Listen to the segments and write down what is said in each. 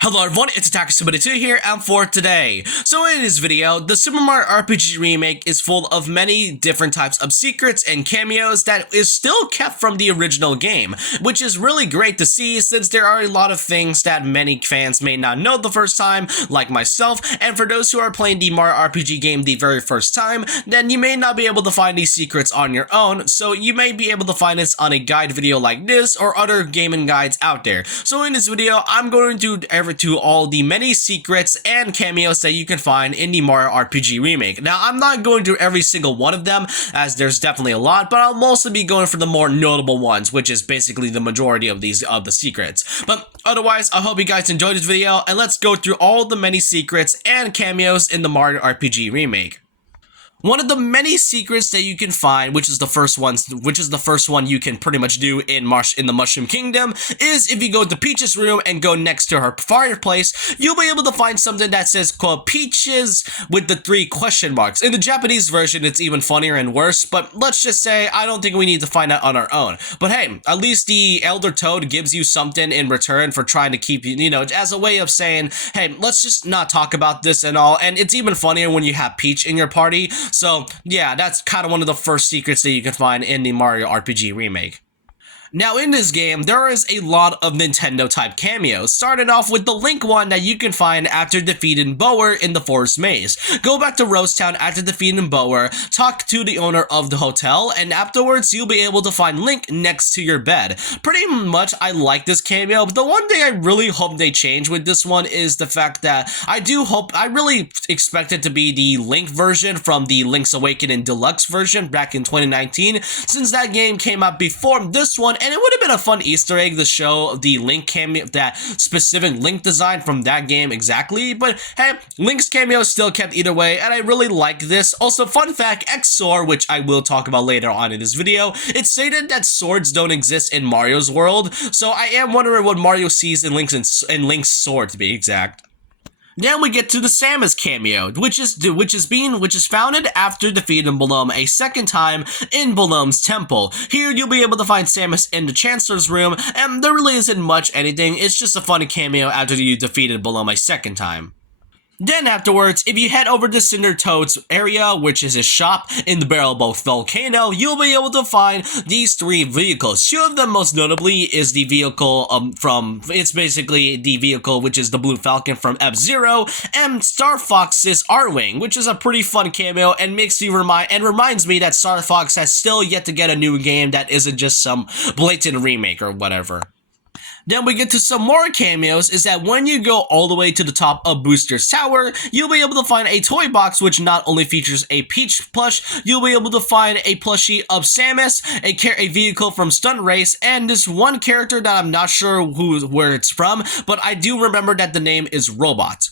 Hello everyone, it's Attacker72 here, and for today. So in this video, the Super Mario RPG Remake is full of many different types of secrets and cameos that is still kept from the original game, which is really great to see since there are a lot of things that many fans may not know the first time, like myself, and for those who are playing the Mario RPG game the very first time, then you may not be able to find these secrets on your own, so you may be able to find this on a guide video like this or other gaming guides out there. So in this video, I'm going to to all the many secrets and cameos that you can find in the Mario RPG Remake. Now, I'm not going through every single one of them, as there's definitely a lot, but I'll mostly be going for the more notable ones, which is basically the majority of the secrets. But otherwise, I hope you guys enjoyed this video, and let's go through all the many secrets and cameos in the Mario RPG Remake. One of the many secrets that you can find, which is the first one you can pretty much do in the Mushroom Kingdom, is if you go to Peach's room and go next to her fireplace, you'll be able to find something that says, quote, Peaches with the 3 question marks. In the Japanese version, it's even funnier and worse, but let's just say I don't think we need to find that on our own. But hey, at least the Elder Toad gives you something in return for trying to keep you, as a way of saying, hey, let's just not talk about this and all, and it's even funnier when you have Peach in your party. So, yeah, that's kind of one of the first secrets that you can find in the Mario RPG Remake. Now, in this game, there is a lot of Nintendo-type cameos, starting off with the Link one that you can find after defeating Bower in the Forest Maze. Go back to Rose Town after defeating Bower, talk to the owner of the hotel, and afterwards, you'll be able to find Link next to your bed. Pretty much, I like this cameo, but the one thing I really hope they change with this one is the fact that I really expect it to be the Link version from the Link's Awakening Deluxe version back in 2019, since that game came out before this one, and it would have been a fun Easter egg to show the Link cameo, that specific Link design from that game exactly, but hey, Link's cameo is still kept either way, and I really like this. Also, fun fact, X-Sword, which I will talk about later on in this video, it's stated that swords don't exist in Mario's world, so I am wondering what Mario sees in Link's sword, to be exact. Then we get to the Samus cameo, which is founded after defeating Balloon a second time in Balloon's temple. Here you'll be able to find Samus in the Chancellor's room, and there really isn't much anything, it's just a funny cameo after you defeated Balloon a second time. Then afterwards, if you head over to Cinder Toad's area, which is his shop in the Barrel Boat Volcano, you'll be able to find these 3 vehicles. 2 of them, most notably, is the vehicle it's basically the vehicle which is the Blue Falcon from F-Zero, and Star Fox's Artwing, which is a pretty fun cameo and reminds me that Star Fox has still yet to get a new game that isn't just some blatant remake or whatever. Then we get to some more cameos, is that when you go all the way to the top of Booster's Tower, you'll be able to find a toy box which not only features a Peach plush, you'll be able to find a plushie of Samus, a vehicle from Stunt Race, and this one character that I'm not sure where it's from, but I do remember that the name is Robot.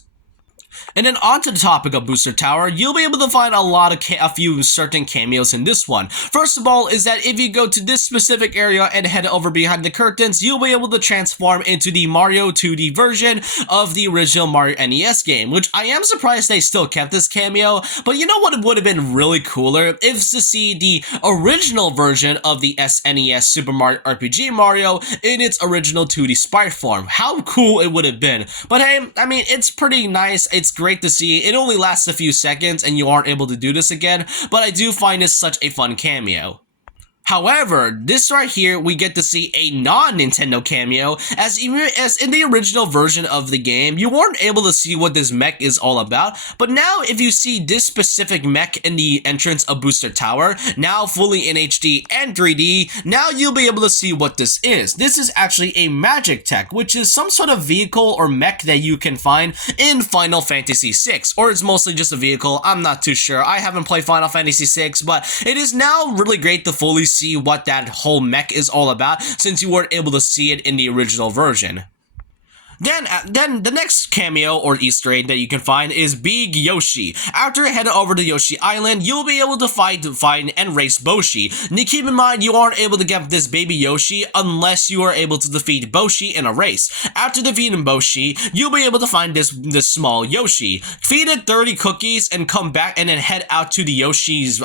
And then onto the topic of Booster Tower, you'll be able to find a few certain cameos in this one. First of all is that if you go to this specific area and head over behind the curtains, you'll be able to transform into the Mario 2D version of the original Mario NES game, which I am surprised they still kept this cameo, but you know what would have been really cooler is to see the original version of the SNES Super Mario RPG Mario in its original 2D sprite form. How cool it would have been. But hey, I mean, it's pretty nice. It's great to see. It only lasts a few seconds and you aren't able to do this again, but I do find this such a fun cameo. However, this right here, we get to see a non-Nintendo cameo, as in the original version of the game, you weren't able to see what this mech is all about, but now if you see this specific mech in the entrance of Booster Tower, now fully in HD and 3D, now you'll be able to see what this is. This is actually a magic tech, which is some sort of vehicle or mech that you can find in Final Fantasy VI, or it's mostly just a vehicle, I'm not too sure. I haven't played Final Fantasy VI, but it is now really great to fully see what that whole mech is all about, since you weren't able to see it in the original version. Then the next cameo or Easter egg that you can find is Big Yoshi. After heading over to Yoshi Island, you'll be able to find and race Boshi. Now keep in mind, you aren't able to get this baby Yoshi unless you are able to defeat Boshi in a race. After defeating Boshi, you'll be able to find this small Yoshi. Feed it 30 cookies and come back, and then head out of Yoshi's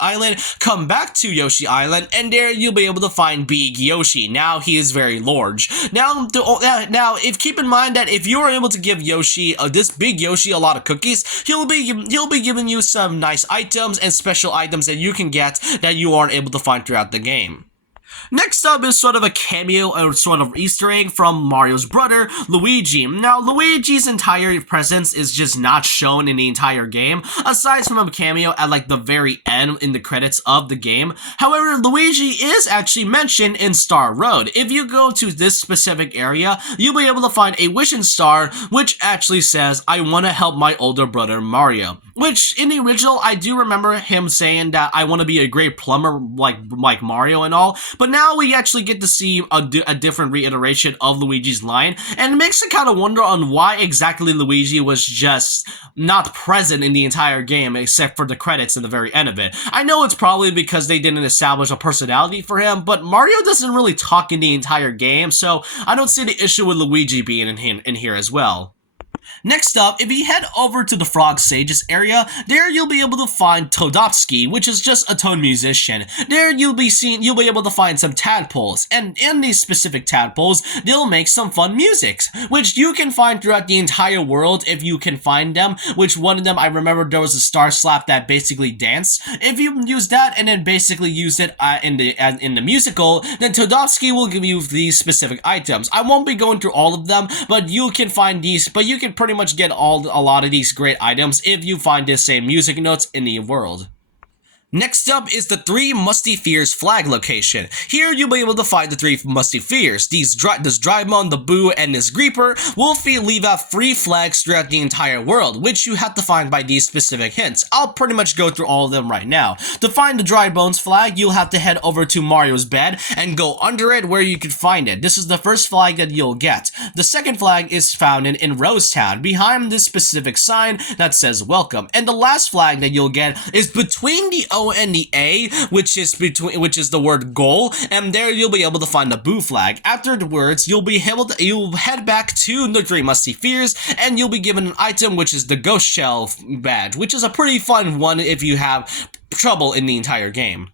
Island, come back to Yoshi Island, and there you'll be able to find Big Yoshi. Now he is very large. Now Now, if keep in mind that if you are able to give Yoshi, this big Yoshi, a lot of cookies, he'll be giving you some nice items and special items that you can get that you aren't able to find throughout the game. Next up is sort of a cameo or sort of Easter egg from Mario's brother, Luigi. Now, Luigi's entire presence is just not shown in the entire game, aside from a cameo at like the very end in the credits of the game. However, Luigi is actually mentioned in Star Road. If you go to this specific area, you'll be able to find a wishing star, which actually says, "I want to help my older brother Mario." Which, in the original, I do remember him saying that I want to be a great plumber like Mario and all, but now we actually get to see a different reiteration of Luigi's line, and it makes it kind of wonder on why exactly Luigi was just not present in the entire game except for the credits in the very end of it. I know it's probably because they didn't establish a personality for him, but Mario doesn't really talk in the entire game, so I don't see the issue with Luigi being in here as well. Next up, if you head over to the Frog Sages area, there you'll be able to find Toadopsky, which is just a Toad musician. There you'll be able to find some tadpoles, and in these specific tadpoles, they'll make some fun music, which you can find throughout the entire world if you can find them, which one of them, I remember there was a Star Slap that basically danced. If you use that and then basically use it in the musical, then Toadopsky will give you these specific items. I won't be going through all of them, but you can find these, but you can pretty much get a lot of these great items if you find the same music notes in the world. Next up is the 3 Musty Fears flag location. Here you'll be able to find the 3 Musty Fears. This Drymon, the Boo, and this Greeper will leave out free flags throughout the entire world, which you have to find by these specific hints. I'll pretty much go through all of them right now. To find the Dry Bones flag, you'll have to head over to Mario's bed and go under it where you can find it. This is the first flag that you'll get. The second flag is found in Rosetown, behind this specific sign that says welcome. And the last flag that you'll get is between the O and the A, which is the word goal, and there you'll be able to find the Boo flag. Afterwards, you'll head back to the 3 Musty Fears, and you'll be given an item which is the Ghost Shell badge, which is a pretty fun one if you have trouble in the entire game.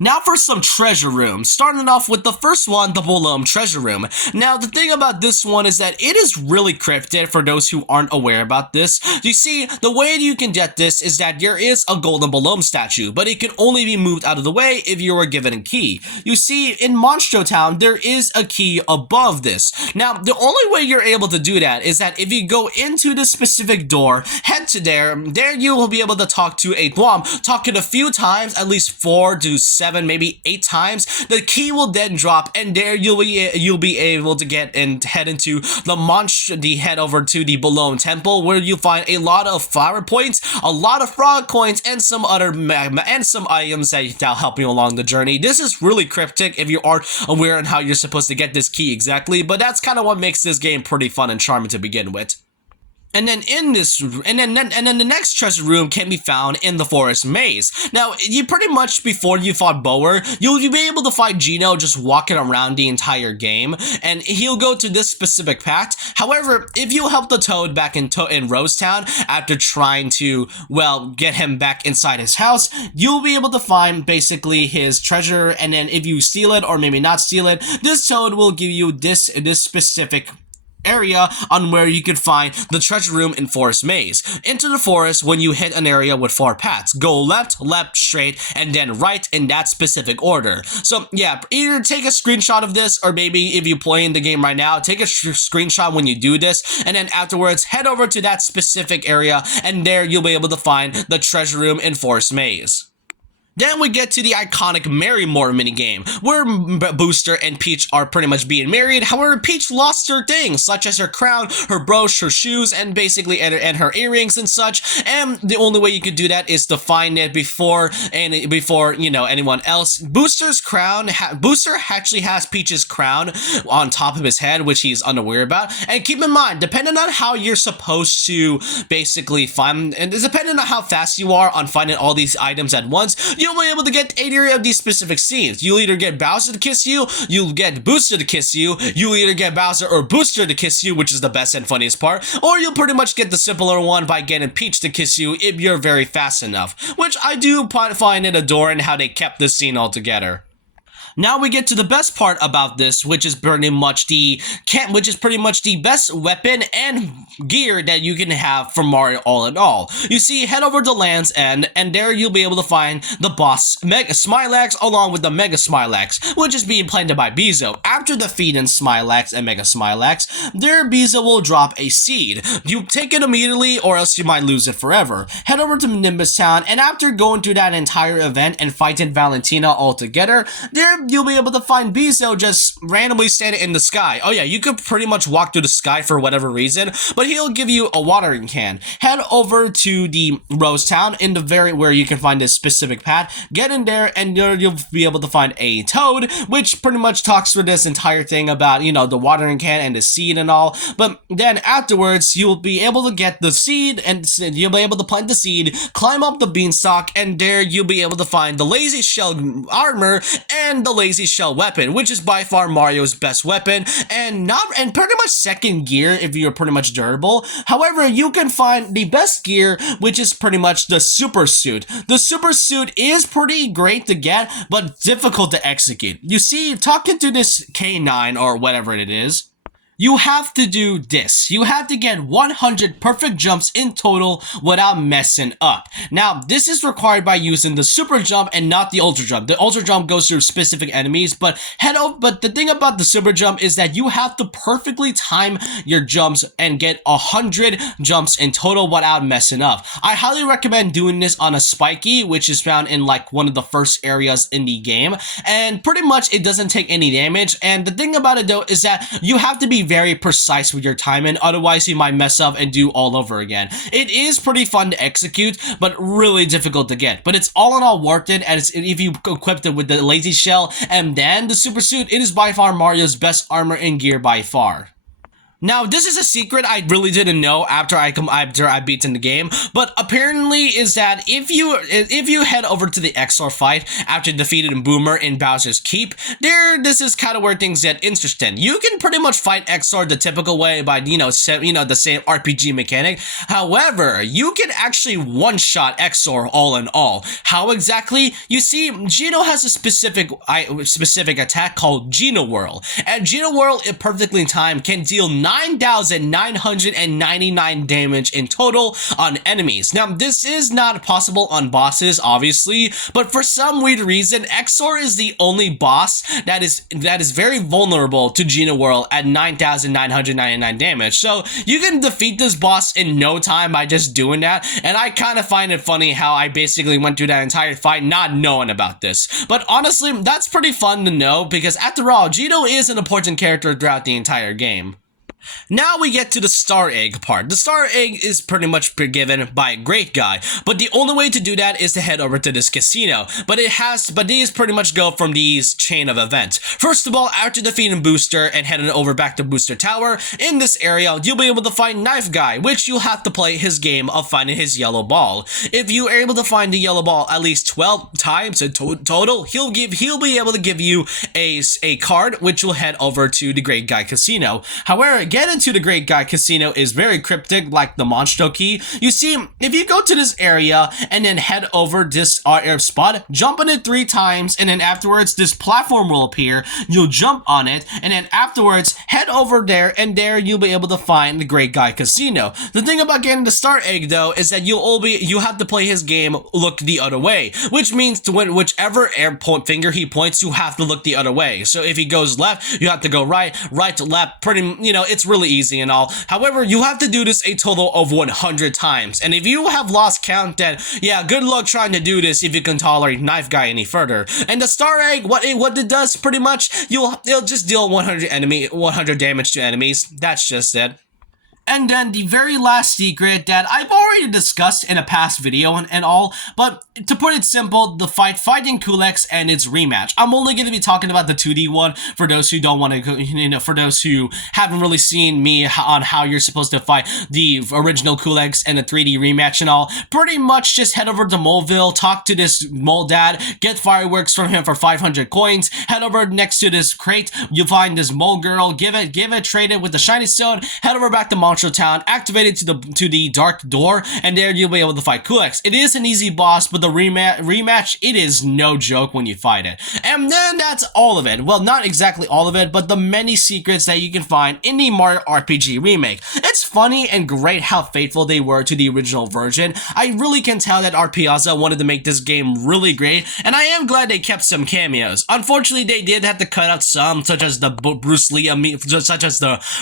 Now for some treasure rooms, starting off with the first one, the Bolome treasure room. Now the thing about this one is that it is really cryptic for those who aren't aware about this. You see, the way you can get this is that there is a golden Bolome statue, but it can only be moved out of the way if you are given a key. You see, in Monstro Town, there is a key above this. Now, the only way you're able to do that is that if you go into this specific door, head to there you will be able to talk to a Thwomp, talk it a few times, at least 4 to 7, maybe 8 times. The key will then drop, and there you'll be able to get and head into head over to the Bolome Temple, where you'll find a lot of flower points, a lot of frog coins, and some other magma and some items that'll help you along the journey. This is really cryptic if you aren't aware on how you're supposed to get this key exactly, but that's kind of what makes this game pretty fun and charming to begin with. And then the next treasure room can be found in the forest maze. Now, you pretty much, before you fought Bower, you'll be able to find Geno just walking around the entire game, and he'll go to this specific path. However, if you help the Toad back in Rosetown after trying to, well, get him back inside his house, you'll be able to find basically his treasure, and then if you steal it, or maybe not steal it, this Toad will give you this specific area on where you could find the treasure room in Forest Maze. Enter the forest when you hit an area with 4 paths. Go left, straight, and then right in that specific order. So yeah, either take a screenshot of this, or maybe if you're playing the game right now, take a screenshot when you do this, and then afterwards head over to that specific area, and there you'll be able to find the treasure room in Forest Maze. Then we get to the iconic Marry More minigame, where Booster and Peach are pretty much being married. However, Peach lost her things, such as her crown, her brooch, her shoes, and basically and her earrings and such. And the only way you could do that is to find it before you know anyone else. Booster's crown, Booster actually has Peach's crown on top of his head, which he's unaware about. And keep in mind, depending on how you're supposed to basically find, and depending on how fast you are on finding all these items at once, you'll be able to get 80 of these specific scenes. You'll either get Bowser to kiss you, you'll get Booster to kiss you, you'll either get Bowser or Booster to kiss you, which is the best and funniest part, or you'll pretty much get the simpler one by getting Peach to kiss you if you're very fast enough, which I do find it adoring how they kept this scene all together. Now we get to the best part about this, which is pretty much the best weapon and gear that you can have from Mario all in all. You see, head over to Land's End, and there you'll be able to find the boss Mega Smilax along with the Mega Smilax, which is being planted by Bezo. After defeating Smilax and Mega Smilax, there Bezo will drop a seed. You take it immediately or else you might lose it forever. Head over to Nimbus Town, and after going through that entire event and fighting Valentina all together, there you'll be able to find Bezo just randomly standing in the sky. Oh yeah, you could pretty much walk through the sky for whatever reason, but he'll give you a watering can. Head over to the Rose Town in the where you can find this specific path. Get in there and you'll be able to find a toad, which pretty much talks for this entire thing about, you know, the watering can and the seed and all. But then afterwards, you'll be able to get the seed and you'll be able to plant the seed, climb up the beanstalk, and there you'll be able to find the lazy shell armor and the lazy shell weapon, which is by far Mario's best weapon and pretty much second gear if you're pretty much durable. However, you can find the best gear, which is pretty much the super suit. The super suit is pretty great to get, but difficult to execute. You see, talking to this K9 or whatever it is, you have to do this. You have to get 100 perfect jumps in total without messing up. Now, this is required by using the super jump and not the ultra jump. The ultra jump goes through specific enemies, but the thing about the super jump is that you have to perfectly time your jumps and get 100 jumps in total without messing up. I highly recommend doing this on a spiky, which is found in like one of the first areas in the game, and pretty much it doesn't take any damage. And the thing about it though is that you have to be very precise with your timing, otherwise you might mess up and do all over again. It is pretty fun to execute, but really difficult to get. But it's all in all worth it, as if you equipped it with the lazy shell and then the super suit, it is by far Mario's best armor and gear by far. Now, this is a secret I really didn't know after I beaten the game, but apparently is that if you head over to the XR fight after defeating Boomer in Bowser's Keep, this is kind of where things get interesting. You can pretty much fight XR the typical way by the same RPG mechanic. However, you can actually one-shot XR all in all. How exactly? You see, Geno has a specific attack called Geno Whirl, and Geno Whirl, if perfectly timed, can deal 9,999 damage in total on enemies. Now, this is not possible on bosses, obviously, but for some weird reason, Exor is the only boss that is very vulnerable to Geno Whirl at 9,999 damage. So you can defeat this boss in no time by just doing that, and I kind of find it funny how I basically went through that entire fight not knowing about this. But honestly, that's pretty fun to know, because after all, Geno is an important character throughout the entire game. Now we get to the Star Egg part. The Star Egg is pretty much given by a great guy, but the only way to do that is to head over to this casino. But these pretty much go from these chain of events. First of all, after defeating Booster and heading over back to Booster Tower, in this area, you'll be able to find Knife Guy, which you'll have to play his game of finding his yellow ball. If you are able to find the yellow ball at least 12 times in total, he'll be able to give you a card, which will head over to the Great Guy Casino. However, getting to the Great Guy Casino is very cryptic, like the Monstro Key. You see, if you go to this area and then head over this air spot, jump on it 3 times, and then afterwards this platform will appear. You'll jump on it, and then afterwards head over there, and there you'll be able to find the Great Guy Casino. The thing about getting the Star Egg though is that you have to play his game look the other way, which means to win whichever finger he points, you have to look the other way. So if he goes left, you have to go right to left. It's really easy and all. However, you have to do this a total of 100 times. And if you have lost count, then yeah, good luck trying to do this if you can tolerate Knife Guy any further. And the Star Egg, what it does pretty much, it'll just deal 100 damage to enemies. That's just it. And then the very last secret that I've already discussed in a past video and all, but to put it simple, the fighting Kulex and its rematch. I'm only going to be talking about the 2D one for those who don't want to, for those who haven't really seen me on how you're supposed to fight the original Kulex and the 3D rematch and all. Pretty much just head over to Moleville, talk to this mole dad, get fireworks from him for 500 coins, head over next to this crate, you'll find this mole girl, give it, trade it with the shiny stone, head over back to Monstro Town, activate it to the dark door, 4, and there you'll be able to fight Kulix. It is an easy boss, but the rematch, it is no joke when you fight it. And then that's all of it. Well, not exactly all of it, but the many secrets that you can find in the Mario RPG Remake. It's funny and great how faithful they were to the original version. I really can tell that Art Piazza wanted to make this game really great, and I am glad they kept some cameos. Unfortunately, they did have to cut out some, such as the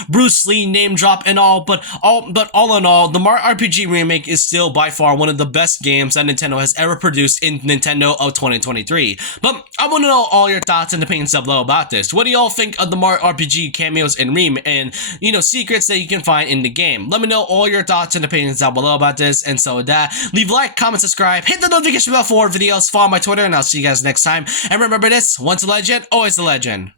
Bruce Lee name drop and all, but all in all, the Mario RPG Remake is still by far one of the best games that Nintendo has ever produced in Nintendo of 2023. But I want to know all your thoughts and opinions down below about this. What do y'all think of the Mario RPG cameos and secrets that you can find in the game? Let me know all your thoughts and opinions down below about this. And so with that, leave a like, comment, subscribe, hit the notification bell for more videos, follow my Twitter, and I'll see you guys next time. And remember this, once a legend, always a legend.